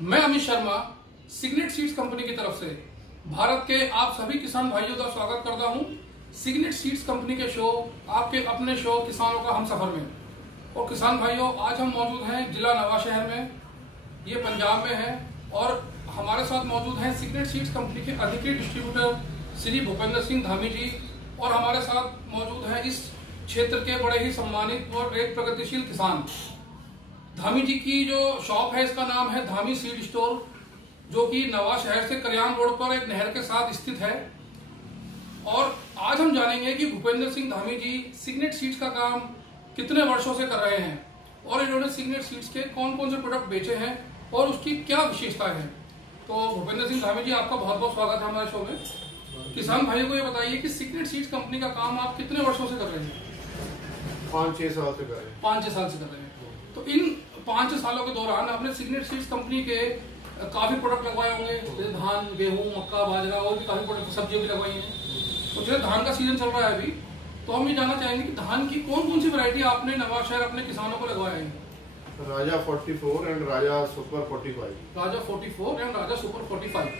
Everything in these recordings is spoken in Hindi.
मैं Amit Sharma Signet seeds company की तरफ से भारत के आप सभी किसान भाइयों का स्वागत करता हूं सिग्नेट सीड्स कंपनी के शो, आपके अपने शो किसानों का हम सफर में। और किसान भाइयों, आज हम मौजूद हैं जिला नवाशहर में, ये पंजाब में है, और हमारे साथ मौजूद हैं सिग्नेट सीड्स कंपनी के अधिकृत डिस्ट्रीब्यूटर श्री भूपेंद्र सिंह धामी जी, और हमारे साथ मौजूद हैं इस क्षेत्र के बड़े ही सम्मानित और एक प्रगतिशील किसान। धामी जी की जो शॉप है इसका नाम है धामी सीड स्टोर, जो कि नवा शहर से कल्याण रोड पर एक नहर के साथ स्थित है। और आज हम जानेंगे कि भूपेंद्र सिंह धामी जी सिग्नेट सीड्स का काम कितने वर्षों से कर रहे हैं और इन्होंने सिग्नेट सीड्स के कौन कौन से प्रोडक्ट बेचे हैं और उसकी क्या विशेषताएं हैं। तो भूपेंद्र सिंह धामी जी, आपका बहुत बहुत स्वागत है हमारे शो में। किसान भाइयों को ये बताइए कि सिग्नेट सीड्स कंपनी का काम आप कितने वर्षों से कर रहे हैं? 5-6 साल से कर रहे हैं। 5-6 साल से कर रहे हैं। तो इन 5 सालों के दौरान आपने सिग्नेट सीड्स कंपनी के काफी प्रोडक्ट लगवाए होंगे, जैसे धान, गेहूं, मक्का, बाजरा और भी काफी प्रोडक्ट, सब्जियों भी लगवाई हैं। तो जैसे धान का सीजन चल रहा है अभी, तो हम ये जानना चाहेंगे कि धान की कौन कौन सी वैरायटी आपने नवाशहर अपने किसानों को लगवाया है? राजा 44 and Raja super 45। Raja 44 and Raja super 45।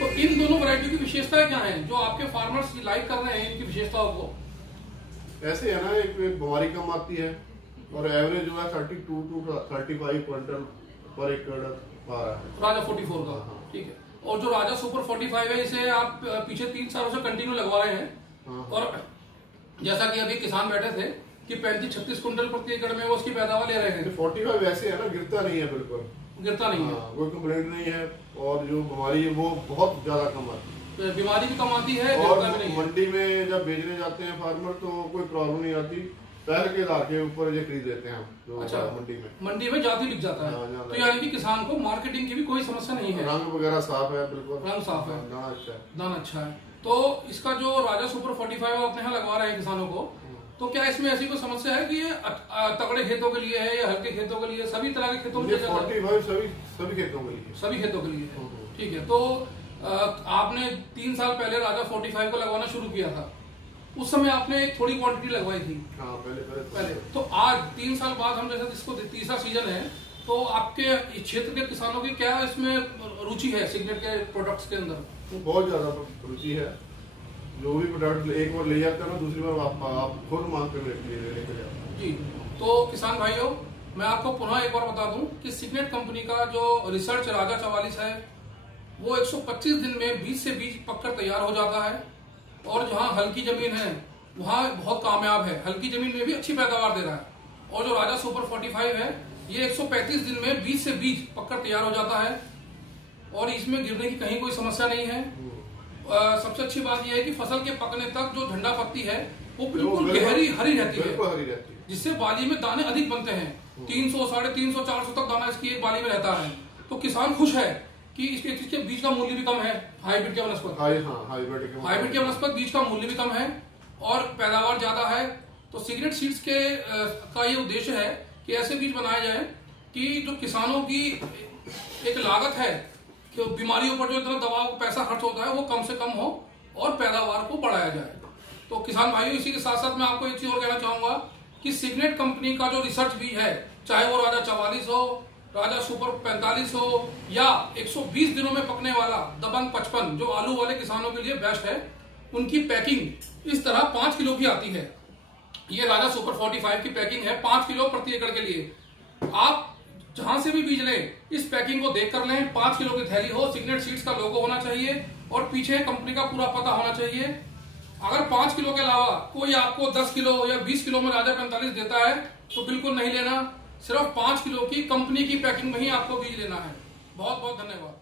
तो इन दोनों वैरायटी की विशेषताएं क्या है जो आपके फार्मर्स लाइक कर रहे हैं इनकी विशेषताओं को? ऐसे है ना, एक बीमारी कम आती है और एवरेज जो है 32 to 35 क्विंटल पर एकड़ आ रहा है राजा 44 का। ठीक है। और जो राजा सुपर 45 है, इसे आप पीछे 3 सालों से कंटिन्यू लगवा रहे हैं। और जैसा कि अभी किसान बैठे थे कि 35-36 क्विंटल प्रति एकड़ में वो उसकी पैदावार ले रहे हैं। 45 वैसे है ना, गिरता नहीं है, बिल्कुल गिरता नहीं है, कोई कंप्लेंट नहीं है। और जो बीमारी है वो बहुत ज्यादा कम आती है, बीमारी भी कम आती है और भी नहीं। मंडी में जब बेचने जाते हैं फार्मर तो कोई प्रॉब्लम नहीं आती, पहले के आधार के ऊपर ये खरीद लेते हैं हम। तो अच्छा, मंडी में जाती बिक जाता है। तो यानी कि किसान को मार्केटिंग की भी कोई समस्या नहीं है। रंग वगैरह साफ है, बिल्कुल रंग साफ है, दाना अच्छा है, दाना अच्छा है। तो इसका जो राजा सुपर 45 अपने यहाँ लगवा रहे हैं किसानों को, तो क्या इसमें ऐसी कोई समस्या है कि ये तगड़े खेतों के लिए है या हल्के खेतों के लिए, सभी तरह के खेतों में? 45 सभी खेतों के लिए, सभी खेतों के लिए। ठीक है। तो आपने 3 साल पहले राजा 45 को लगवाना शुरू किया था, उस समय आपने थोड़ी क्वांटिटी लगवाई थी। हाँ, पहले। तो आज 3 साल बाद हम जैसे इसको तीसरा सीजन है, तो आपके क्षेत्र के किसानों की क्या इसमें रुचि है सिग्नेट के प्रोडक्ट्स के अंदर? तो बहुत ज्यादा रुचि है। जो भी प्रोडक्ट एक बार ले जाते हैं ना, दूसरी बार आप खुद मांग कर लेके जाओ जी। तो किसान भाइयों, मैं आपको पुनः एक बार बता दूं कि सिग्नेट कंपनी का जो रिसर्च राजा 44 है वो 125 दिन में बीज से बीज पककर तैयार हो जाता है। और जहाँ हल्की जमीन है वहाँ बहुत कामयाब है, हल्की जमीन में भी अच्छी पैदावार दे रहा है। और जो राजा सुपर 45 है ये 135 दिन में बीज से बीज पककर तैयार हो जाता है और इसमें गिरने की कहीं कोई समस्या नहीं है। सबसे अच्छी बात यह है कि फसल के पकने तक जो झंडा पत्ती है वो बिल्कुल गहरी हरी रहती है, जिससे बाली में दाने अधिक बनते हैं। 300, 350, 400 तक दाना इसकी एक बाली में रहता है। तो किसान खुश है कि इसके बीज का मूल्य भी कम है, हाइब्रिड के वनस्पत हाइब्रिड के वनस्पत बीज का मूल्य भी कम है और पैदावार ज्यादा है। तो सिग्नेट सीड्स का ये उद्देश्य है कि ऐसे बीज बनाए जाए कि जो किसानों की एक लागत है कि बीमारियों पर जो इतना दवा पैसा खर्च होता है वो कम से कम हो और पैदावार को बढ़ाया जाए। तो किसान भाइयों, इसी के साथ साथ मैं आपको एक चीज और कहना चाहूंगा कि सिग्नेट कंपनी का जो रिसर्च बीज है, चाहे वो राजा 44 हो, राजा सुपर 45 हो या 120 दिनों में पकने वाला दबंग 55 जो आलू वाले किसानों के लिए बेस्ट है, उनकी पैकिंग इस तरह 5 किलो की आती है। ये राजा सुपर 45 की पैकिंग है 5 किलो प्रति एकड़ के लिए। आप जहां से भी बीज लें इस पैकिंग को देख कर लें, 5 किलो की थैली हो, सिग्नेट सीड्स का लोगो होना चाहिए और पीछे कंपनी का पूरा पता होना चाहिए। अगर 5 किलो के अलावा कोई आपको 10 किलो या 20 किलो में राजा 45 देता है तो बिल्कुल नहीं लेना, सिर्फ 5 किलो की कंपनी की पैकिंग में ही आपको बीज लेना है। बहुत बहुत धन्यवाद।